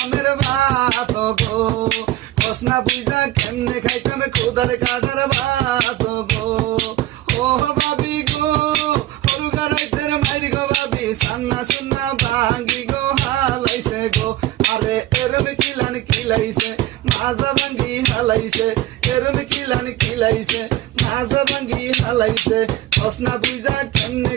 আমের ভাত গো কসনা বুঝা কেমনে খাইতাম খুদার কাদার ভাত গো ও বাবি গো হরু গারাইতের মাইর গো বাবি সান্না সুন্না ভাঙ্গি গো হালাইছে গো আরে এরম কিলান কিলাইছে মাজা ভাঙ্গি হালাইছে এরম কিলান কিলাইছে মাজা ভাঙ্গি হালাইছে কসনা বুঝা কেমনে